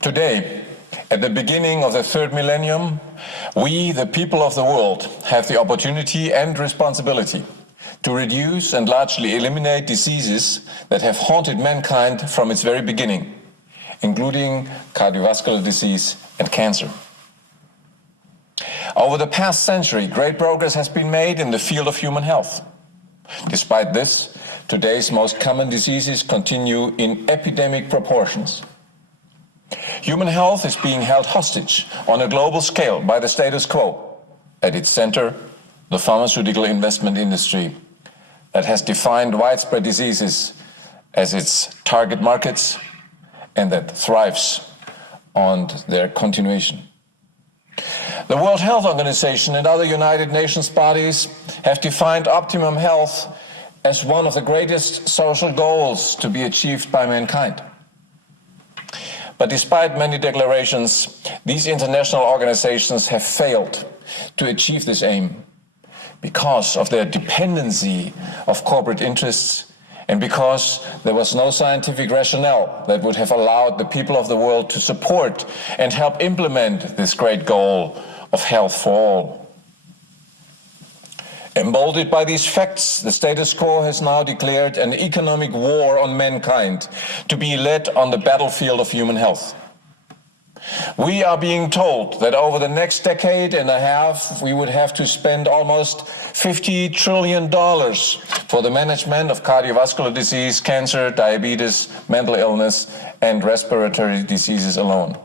Today, at the beginning of the third millennium, we, the people of the world, have the opportunity and responsibility to reduce and largely eliminate diseases that have haunted mankind from its very beginning, including cardiovascular disease and cancer. Over the past century, great progress has been made in the field of human health. Despite this, today's most common diseases continue in epidemic proportions. Human health is being held hostage on a global scale by the status quo. At its center, the pharmaceutical investment industry that has defined widespread diseases as its target markets and that thrives on their continuation. The World Health Organization and other United Nations bodies have defined optimum health as one of the greatest social goals to be achieved by mankind. But despite many declarations, these international organizations have failed to achieve this aim because of their dependency of corporate interests and because there was no scientific rationale that would have allowed the people of the world to support and help implement this great goal of health for all. Emboldened by these facts, the status quo has now declared an economic war on mankind to be led on the battlefield of human health. We are being told that over the next decade and a half, we would have to spend almost $50 trillion for the management of cardiovascular disease, cancer, diabetes, mental illness, and respiratory diseases alone.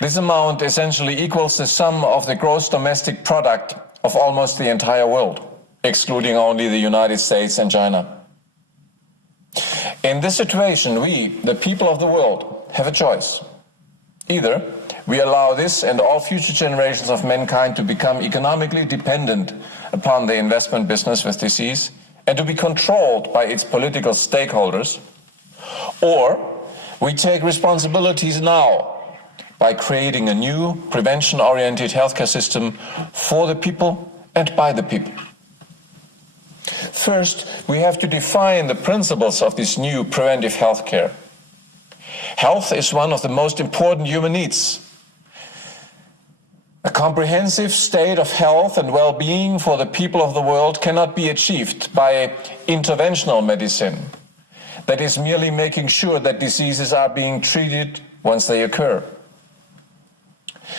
This amount essentially equals the sum of the gross domestic product of almost the entire world, excluding only the United States and China. In this situation, we, the people of the world, have a choice. Either we allow this and all future generations of mankind to become economically dependent upon the investment business with disease and to be controlled by its political stakeholders, or we take responsibilities now by creating a new prevention-oriented healthcare system for the people and by the people. First, we have to define the principles of this new preventive healthcare. Health is one of the most important human needs. A comprehensive state of health and well-being for the people of the world cannot be achieved by interventional medicine, that is merely making sure that diseases are being treated once they occur.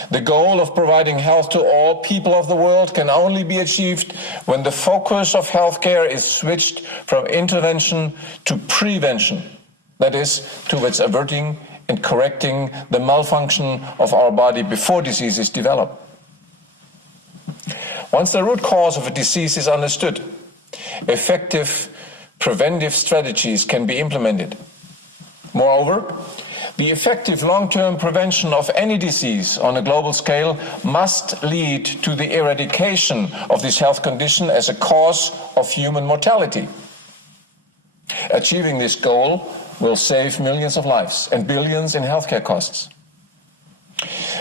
The goal of providing health to all people of the world can only be achieved when the focus of healthcare is switched from intervention to prevention, that is, towards averting and correcting the malfunction of our body before diseases develop. Once the root cause of a disease is understood, effective preventive strategies can be implemented. Moreover, the effective long-term prevention of any disease on a global scale must lead to the eradication of this health condition as a cause of human mortality. Achieving this goal will save millions of lives and billions in healthcare costs.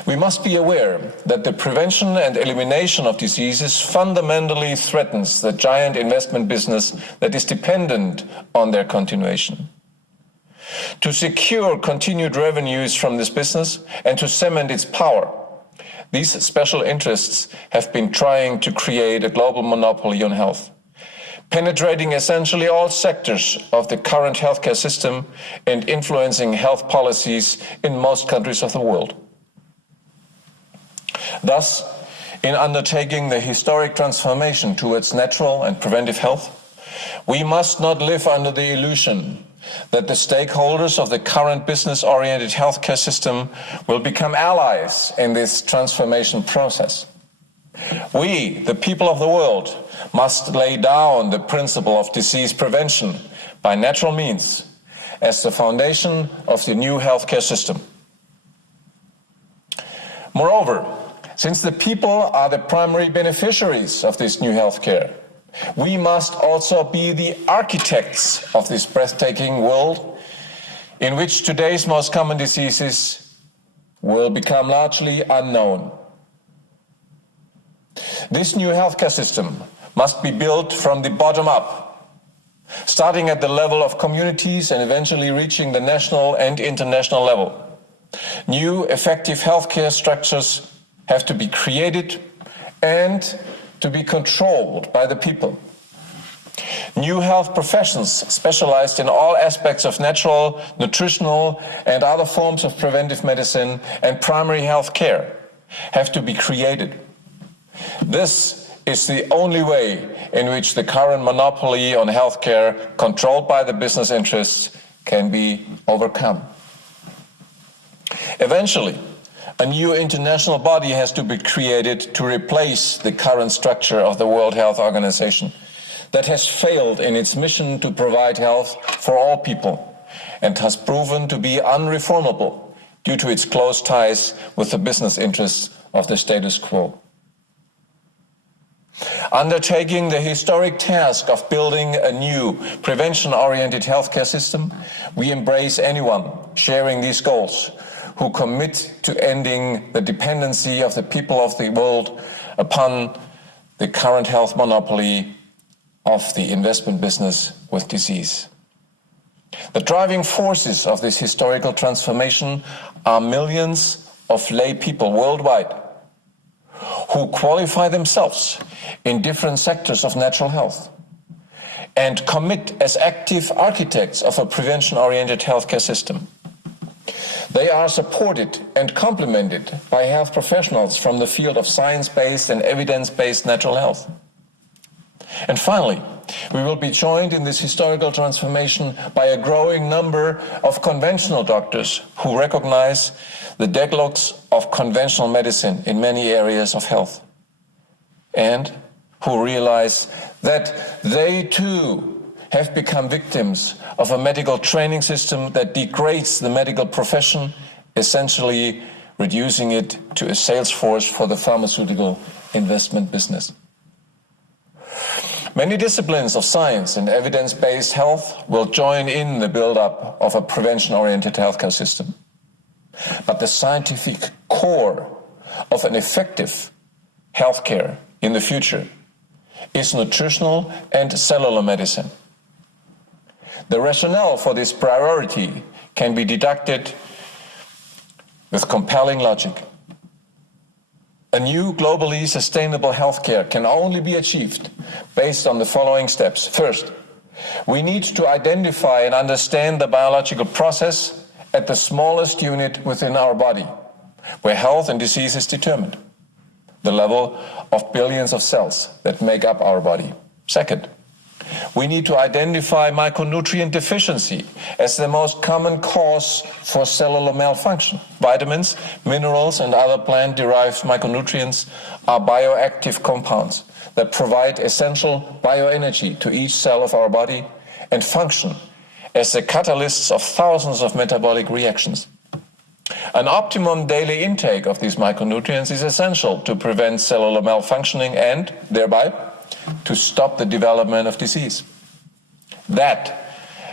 We must be aware that the prevention and elimination of diseases fundamentally threatens the giant investment business that is dependent on their continuation. To secure continued revenues from this business and to cement its power, these special interests have been trying to create a global monopoly on health, penetrating essentially all sectors of the current healthcare system and influencing health policies in most countries of the world. Thus, in undertaking the historic transformation towards natural and preventive health, we must not live under the illusion that the stakeholders of the current business-oriented healthcare system will become allies in this transformation process. We, the people of the world, must lay down the principle of disease prevention by natural means as the foundation of the new healthcare system. Moreover, since the people are the primary beneficiaries of this new healthcare, we must also be the architects of this breathtaking world in which today's most common diseases will become largely unknown. This new healthcare system must be built from the bottom up, starting at the level of communities and eventually reaching the national and international level. New effective healthcare structures have to be created and to be controlled by the people. New health professions specialized in all aspects of natural, nutritional, and other forms of preventive medicine and primary health care have to be created. This is the only way in which the current monopoly on healthcare, controlled by the business interests, can be overcome. Eventually, a new international body has to be created to replace the current structure of the World Health Organization that has failed in its mission to provide health for all people and has proven to be unreformable due to its close ties with the business interests of the status quo. Undertaking the historic task of building a new prevention-oriented healthcare system, we embrace anyone sharing these goals who commit to ending the dependency of the people of the world upon the current health monopoly of the investment business with disease. The driving forces of this historical transformation are millions of lay people worldwide who qualify themselves in different sectors of natural health and commit as active architects of a prevention-oriented healthcare system. They are supported and complemented by health professionals from the field of science-based and evidence-based natural health. And finally, we will be joined in this historical transformation by a growing number of conventional doctors who recognize the deadlocks of conventional medicine in many areas of health, and who realize that they too have become victims of a medical training system that degrades the medical profession, essentially reducing it to a sales force for the pharmaceutical investment business. Many disciplines of science and evidence-based health will join in the build-up of a prevention-oriented healthcare system. But the scientific core of an effective healthcare in the future is nutritional and cellular medicine. The rationale for this priority can be deducted with compelling logic. A new globally sustainable healthcare can only be achieved based on the following steps. First, we need to identify and understand the biological process at the smallest unit within our body, where health and disease is determined, the level of billions of cells that make up our body. Second, we need to identify micronutrient deficiency as the most common cause for cellular malfunction. Vitamins, minerals, and other plant-derived micronutrients are bioactive compounds that provide essential bioenergy to each cell of our body and function as the catalysts of thousands of metabolic reactions. An optimum daily intake of these micronutrients is essential to prevent cellular malfunctioning and, thereby, to stop the development of disease. That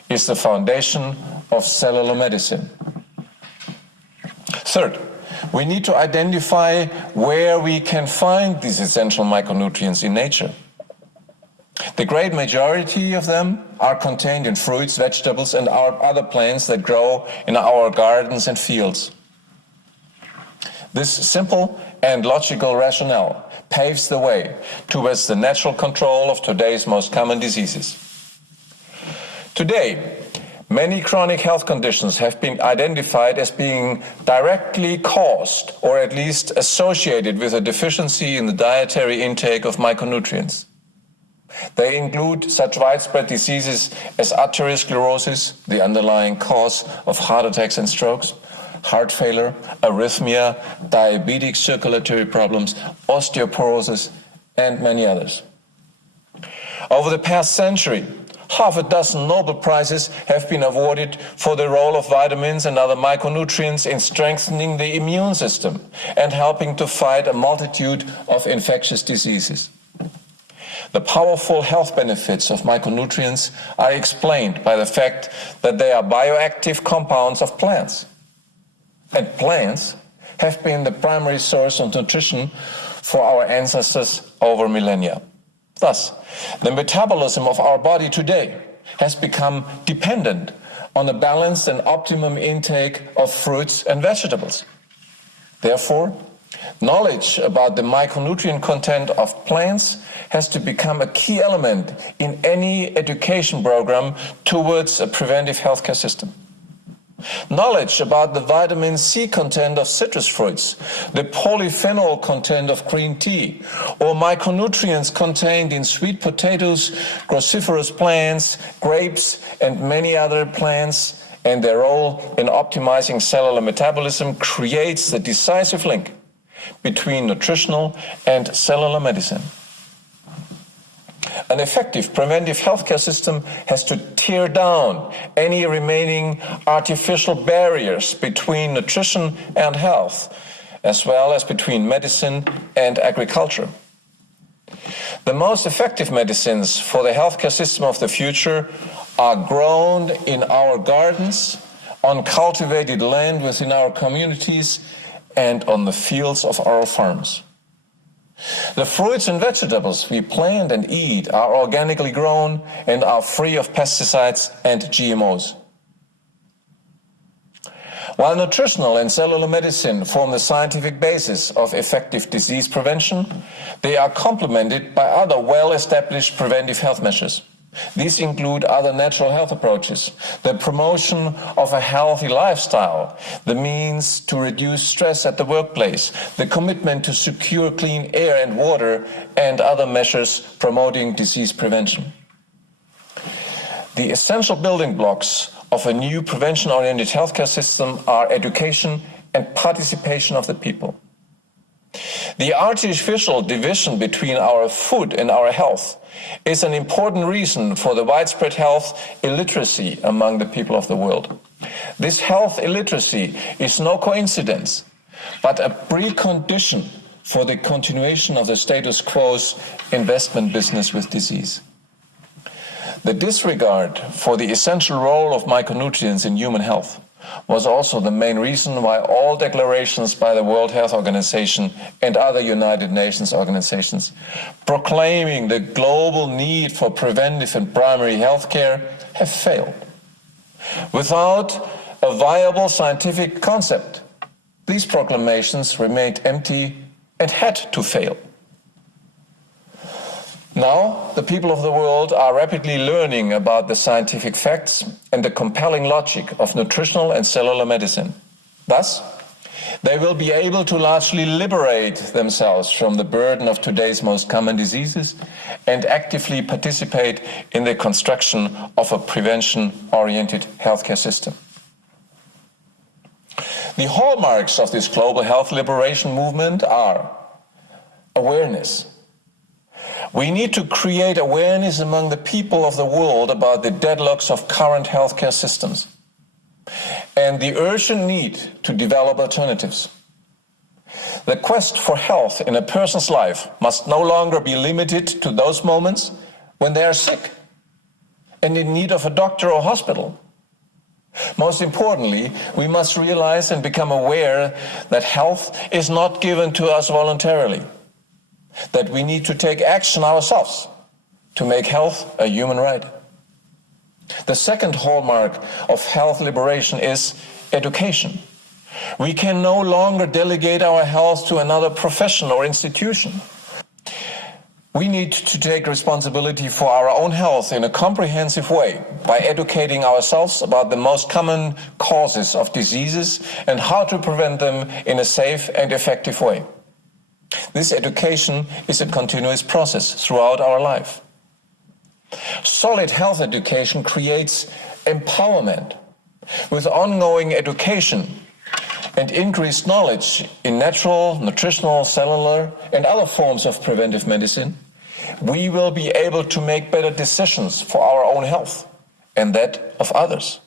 is the foundation of cellular medicine. Third, we need to identify where we can find these essential micronutrients in nature. The great majority of them are contained in fruits, vegetables, and other plants that grow in our gardens and fields. This simple and logical rationale paves the way towards the natural control of today's most common diseases. Today, many chronic health conditions have been identified as being directly caused or at least associated with a deficiency in the dietary intake of micronutrients. They include such widespread diseases as arteriosclerosis, the underlying cause of heart attacks and strokes, heart failure, arrhythmia, diabetic circulatory problems, osteoporosis, and many others. Over the past century, half a dozen Nobel Prizes have been awarded for the role of vitamins and other micronutrients in strengthening the immune system and helping to fight a multitude of infectious diseases. The powerful health benefits of micronutrients are explained by the fact that they are bioactive compounds of plants. And plants have been the primary source of nutrition for our ancestors over millennia. Thus, the metabolism of our body today has become dependent on a balanced and optimum intake of fruits and vegetables. Therefore, knowledge about the micronutrient content of plants has to become a key element in any education program towards a preventive healthcare system. Knowledge about the vitamin C content of citrus fruits, the polyphenol content of green tea, or micronutrients contained in sweet potatoes, cruciferous plants, grapes, and many other plants, and their role in optimizing cellular metabolism creates the decisive link between nutritional and cellular medicine. An effective preventive healthcare system has to tear down any remaining artificial barriers between nutrition and health, as well as between medicine and agriculture. The most effective medicines for the healthcare system of the future are grown in our gardens, on cultivated land within our communities, and on the fields of our farms. The fruits and vegetables we plant and eat are organically grown and are free of pesticides and GMOs. While nutritional and cellular medicine form the scientific basis of effective disease prevention, they are complemented by other well-established preventive health measures. These include other natural health approaches, the promotion of a healthy lifestyle, the means to reduce stress at the workplace, the commitment to secure clean air and water, and other measures promoting disease prevention. The essential building blocks of a new prevention-oriented healthcare system are education and participation of the people. The artificial division between our food and our health is an important reason for the widespread health illiteracy among the people of the world. This health illiteracy is no coincidence, but a precondition for the continuation of the status quo's investment business with disease. The disregard for the essential role of micronutrients in human health was also the main reason why all declarations by the World Health Organization and other United Nations organizations proclaiming the global need for preventive and primary health care have failed. Without a viable scientific concept, these proclamations remained empty and had to fail. Now, the people of the world are rapidly learning about the scientific facts and the compelling logic of nutritional and cellular medicine. Thus, they will be able to largely liberate themselves from the burden of today's most common diseases and actively participate in the construction of a prevention-oriented healthcare system. The hallmarks of this global health liberation movement are awareness. We need to create awareness among the people of the world about the deadlocks of current healthcare systems and the urgent need to develop alternatives. The quest for health in a person's life must no longer be limited to those moments when they are sick and in need of a doctor or hospital. Most importantly, we must realize and become aware that health is not given to us voluntarily, that we need to take action ourselves to make health a human right. The second hallmark of health liberation is education. We can no longer delegate our health to another profession or institution. We need to take responsibility for our own health in a comprehensive way by educating ourselves about the most common causes of diseases and how to prevent them in a safe and effective way. This education is a continuous process throughout our life. Solid health education creates empowerment. With ongoing education and increased knowledge in natural, nutritional, cellular, and other forms of preventive medicine, we will be able to make better decisions for our own health and that of others.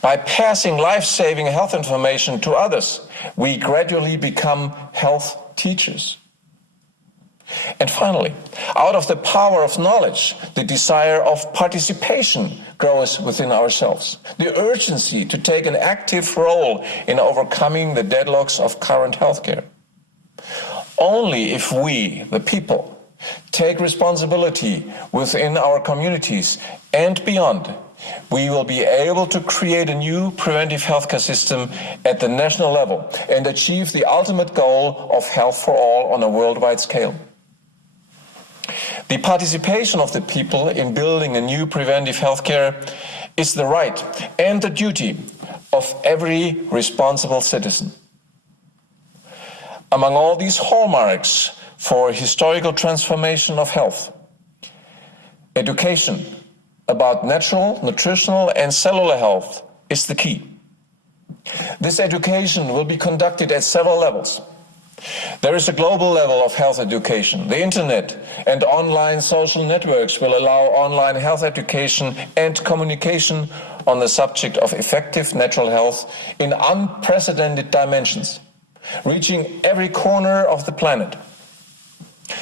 By passing life-saving health information to others, we gradually become health teachers. And finally, out of the power of knowledge, the desire of participation grows within ourselves. The urgency to take an active role in overcoming the deadlocks of current healthcare. Only if we, the people, take responsibility within our communities and beyond, we will be able to create a new preventive healthcare system at the national level and achieve the ultimate goal of health for all on a worldwide scale. The participation of the people in building a new preventive healthcare is the right and the duty of every responsible citizen. Among all these hallmarks for historical transformation of health, education about natural, nutritional, and cellular health is the key. This education will be conducted at several levels. There is a global level of health education. The internet and online social networks will allow online health education and communication on the subject of effective natural health in unprecedented dimensions, reaching every corner of the planet.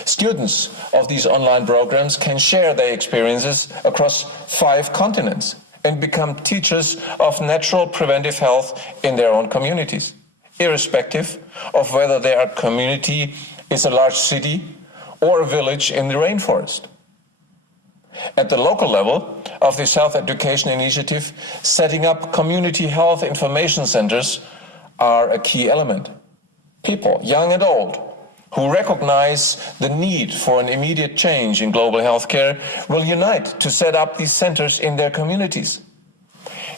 Students of these online programs can share their experiences across 5 continents and become teachers of natural preventive health in their own communities, irrespective of whether their community is a large city or a village in the rainforest. At the local level of this health education initiative, setting up community health information centers are a key element. People, young and old, who recognize the need for an immediate change in global healthcare will unite to set up these centers in their communities.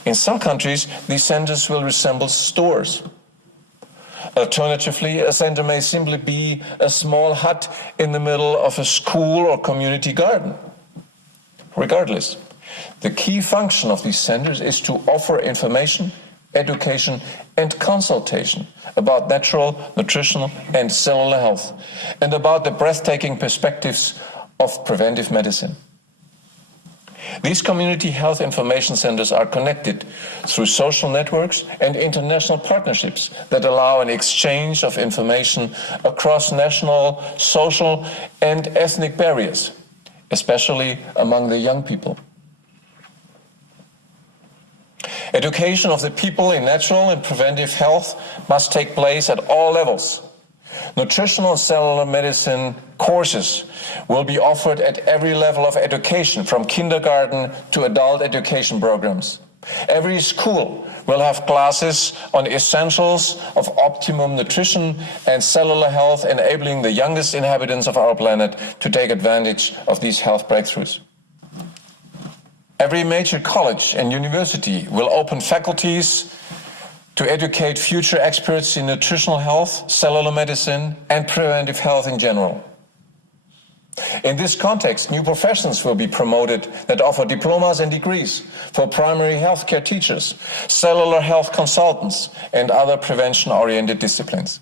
In some countries, these centers will resemble stores. Alternatively, a center may simply be a small hut in the middle of a school or community garden. Regardless, the key function of these centers is to offer information, education, and consultation about natural, nutritional, and cellular health, and about the breathtaking perspectives of preventive medicine. These community health information centers are connected through social networks and international partnerships that allow an exchange of information across national, social, and ethnic barriers, especially among the young people. Education of the people in natural and preventive health must take place at all levels. Nutritional and cellular medicine courses will be offered at every level of education, from kindergarten to adult education programs. Every school will have classes on essentials of optimum nutrition and cellular health, enabling the youngest inhabitants of our planet to take advantage of these health breakthroughs. Every major college and university will open faculties to educate future experts in nutritional health, cellular medicine, and preventive health in general. In this context, new professions will be promoted that offer diplomas and degrees for primary healthcare teachers, cellular health consultants, and other prevention-oriented disciplines.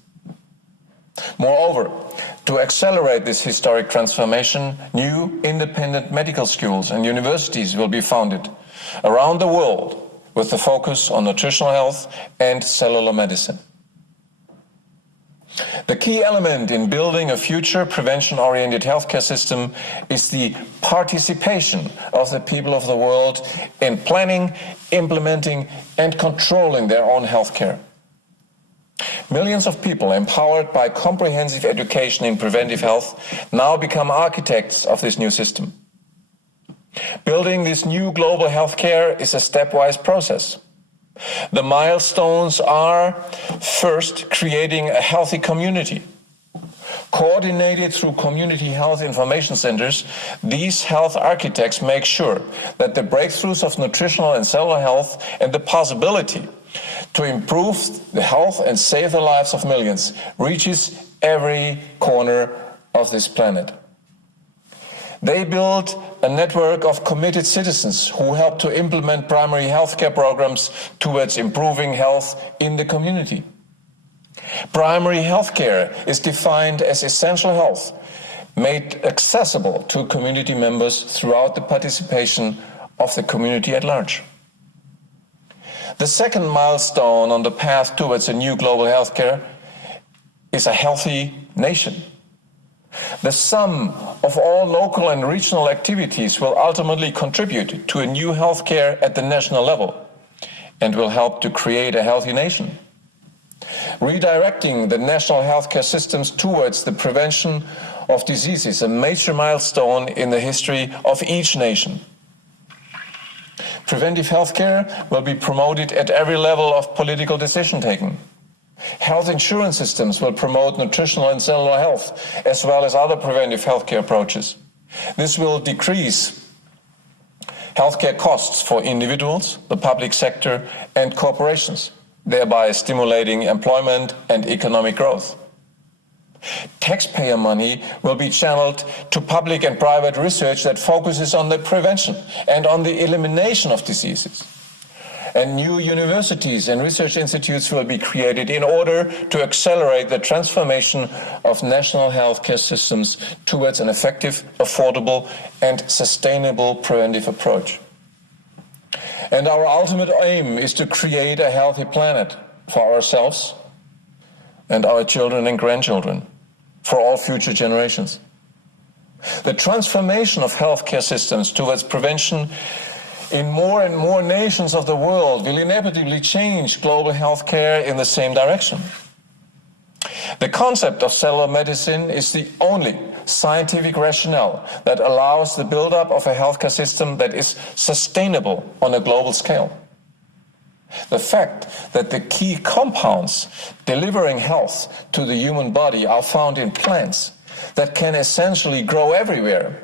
Moreover, to accelerate this historic transformation, new independent medical schools and universities will be founded around the world with the focus on nutritional health and cellular medicine. The key element in building a future prevention-oriented healthcare system is the participation of the people of the world in planning, implementing, and controlling their own healthcare. Millions of people empowered by comprehensive education in preventive health now become architects of this new system. Building this new global healthcare is a stepwise process. The milestones are, first, creating a healthy community. Coordinated through community health information centers, these health architects make sure that the breakthroughs of nutritional and cellular health and the possibility to improve the health and save the lives of millions reaches every corner of this planet. They build a network of committed citizens who help to implement primary healthcare programs towards improving health in the community. Primary healthcare is defined as essential health, made accessible to community members throughout the participation of the community at large. The second milestone on the path towards a new global healthcare is a healthy nation. The sum of all local and regional activities will ultimately contribute to a new healthcare at the national level and will help to create a healthy nation. Redirecting the national healthcare systems towards the prevention of diseases, a major milestone in the history of each nation. Preventive healthcare will be promoted at every level of political decision-taking. Health insurance systems will promote nutritional and cellular health, as well as other preventive healthcare approaches. This will decrease healthcare costs for individuals, the public sector, and corporations, thereby stimulating employment and economic growth. Taxpayer money will be channeled to public and private research that focuses on the prevention and on the elimination of diseases. And new universities and research institutes will be created in order to accelerate the transformation of national healthcare systems towards an effective, affordable, and sustainable preventive approach. And our ultimate aim is to create a healthy planet for ourselves and our children and grandchildren, for all future generations. The transformation of healthcare systems towards prevention in more and more nations of the world will inevitably change global healthcare in the same direction. The concept of cellular medicine is the only scientific rationale that allows the buildup of a healthcare system that is sustainable on a global scale. The fact that the key compounds delivering health to the human body are found in plants that can essentially grow everywhere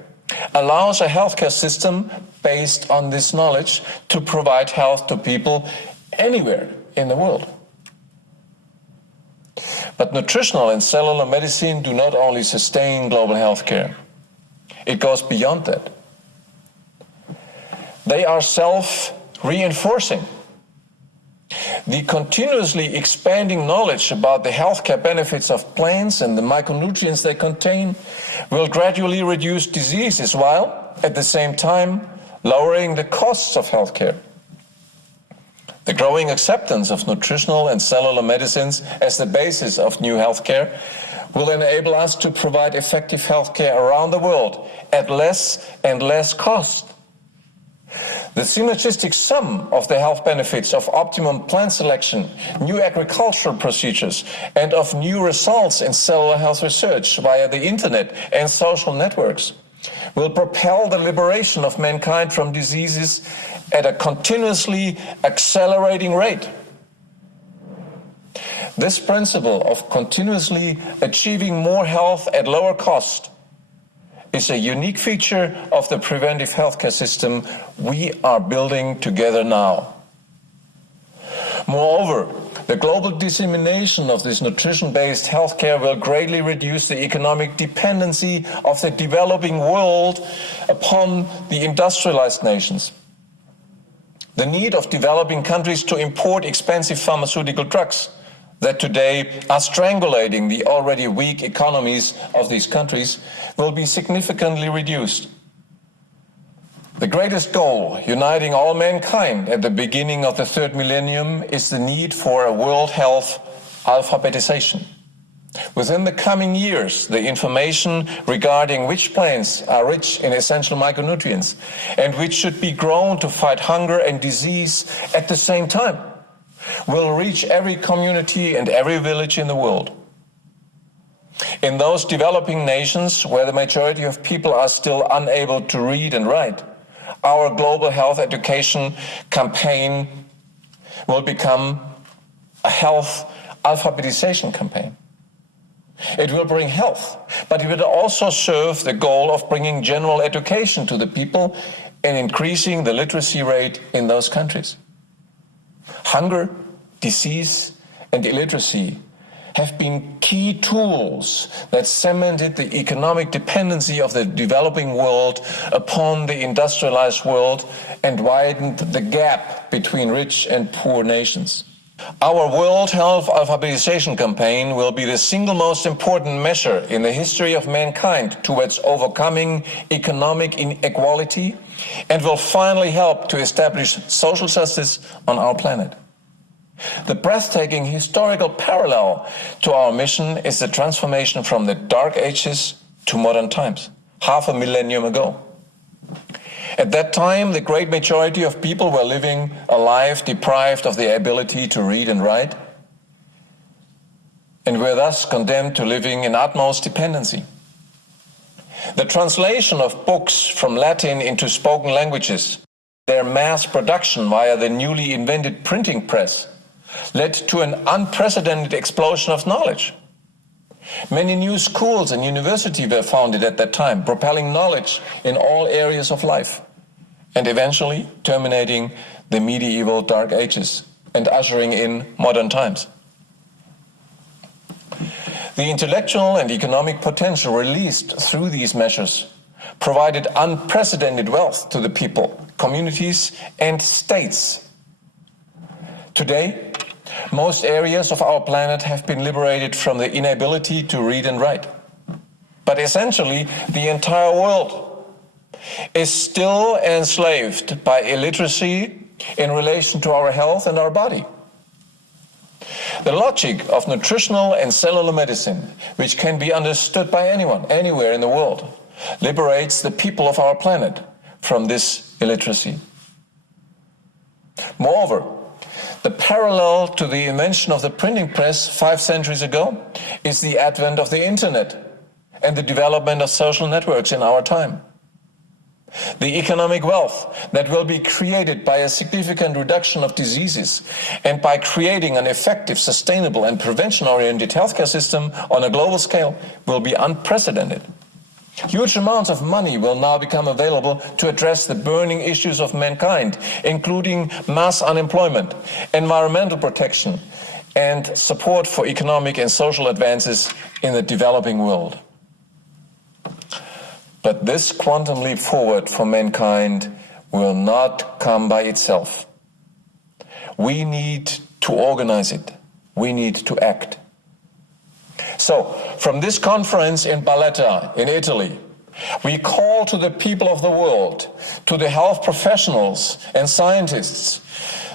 allows a healthcare system based on this knowledge to provide health to people anywhere in the world. But nutritional and cellular medicine do not only sustain global healthcare. It goes beyond that. They are self-reinforcing. The continuously expanding knowledge about the healthcare benefits of plants and the micronutrients they contain will gradually reduce diseases while, at the same time, lowering the costs of healthcare. The growing acceptance of nutritional and cellular medicines as the basis of new healthcare will enable us to provide effective healthcare around the world at less and less cost. The synergistic sum of the health benefits of optimum plant selection, new agricultural procedures, and of new results in cellular health research via the internet and social networks will propel the liberation of mankind from diseases at a continuously accelerating rate. This principle of continuously achieving more health at lower cost is a unique feature of the preventive healthcare system we are building together now. Moreover, the global dissemination of this nutrition-based healthcare will greatly reduce the economic dependency of the developing world upon the industrialized nations. The need of developing countries to import expensive pharmaceutical drugs that today are strangulating the already weak economies of these countries will be significantly reduced. The greatest goal uniting all mankind at the beginning of the third millennium is the need for a world health alphabetization. Within the coming years, the information regarding which plants are rich in essential micronutrients and which should be grown to fight hunger and disease at the same time will reach every community and every village in the world. In those developing nations where the majority of people are still unable to read and write, our global health education campaign will become a health alphabetization campaign. It will bring health, but it will also serve the goal of bringing general education to the people and increasing the literacy rate in those countries. Hunger, disease, and illiteracy have been key tools that cemented the economic dependency of the developing world upon the industrialized world and widened the gap between rich and poor nations. Our World Health Alphabetization Campaign will be the single most important measure in the history of mankind towards overcoming economic inequality and will finally help to establish social justice on our planet. The breathtaking historical parallel to our mission is the transformation from the Dark Ages to modern times, half a millennium ago. At that time, the great majority of people were living a life deprived of the ability to read and write, and were thus condemned to living in utmost dependency. The translation of books from Latin into spoken languages, their mass production via the newly invented printing press, led to an unprecedented explosion of knowledge. Many new schools and universities were founded at that time, propelling knowledge in all areas of life, and eventually terminating the medieval Dark Ages and ushering in modern times. The intellectual and economic potential released through these measures provided unprecedented wealth to the people, communities, and states. Today, most areas of our planet have been liberated from the inability to read and write. But essentially, the entire world is still enslaved by illiteracy in relation to our health and our body. The logic of nutritional and cellular medicine, which can be understood by anyone, anywhere in the world, liberates the people of our planet from this illiteracy. Moreover, the parallel to the invention of the printing press 5 centuries ago is the advent of the internet and the development of social networks in our time. The economic wealth that will be created by a significant reduction of diseases and by creating an effective, sustainable and prevention-oriented healthcare system on a global scale will be unprecedented. Huge amounts of money will now become available to address the burning issues of mankind, including mass unemployment, environmental protection, and support for economic and social advances in the developing world. But this quantum leap forward for mankind will not come by itself. We need to organize it. We need to act. So, from this conference in Barletta, in Italy, we call to the people of the world, to the health professionals and scientists,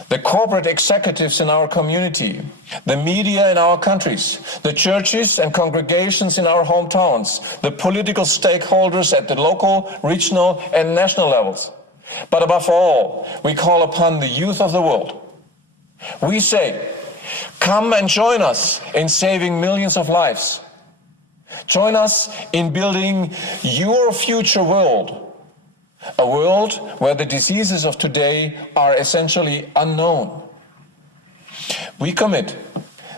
the corporate executives in our community, the media in our countries, the churches and congregations in our hometowns, the political stakeholders at the local, regional and national levels. But above all, we call upon the youth of the world. We say, come and join us in saving millions of lives. Join us in building your future world. A world where the diseases of today are essentially unknown. We commit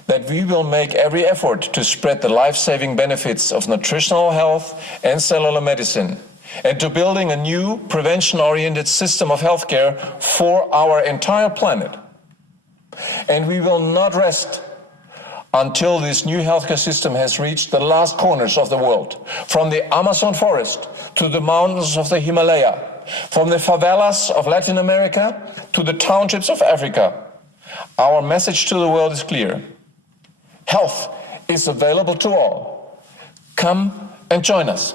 that we will make every effort to spread the life-saving benefits of nutritional health and cellular medicine, and to building a new prevention-oriented system of healthcare for our entire planet. And we will not rest until this new healthcare system has reached the last corners of the world, from the Amazon forest to the mountains of the Himalaya, from the favelas of Latin America to the townships of Africa. Our message to the world is clear. Health is available to all. Come and join us.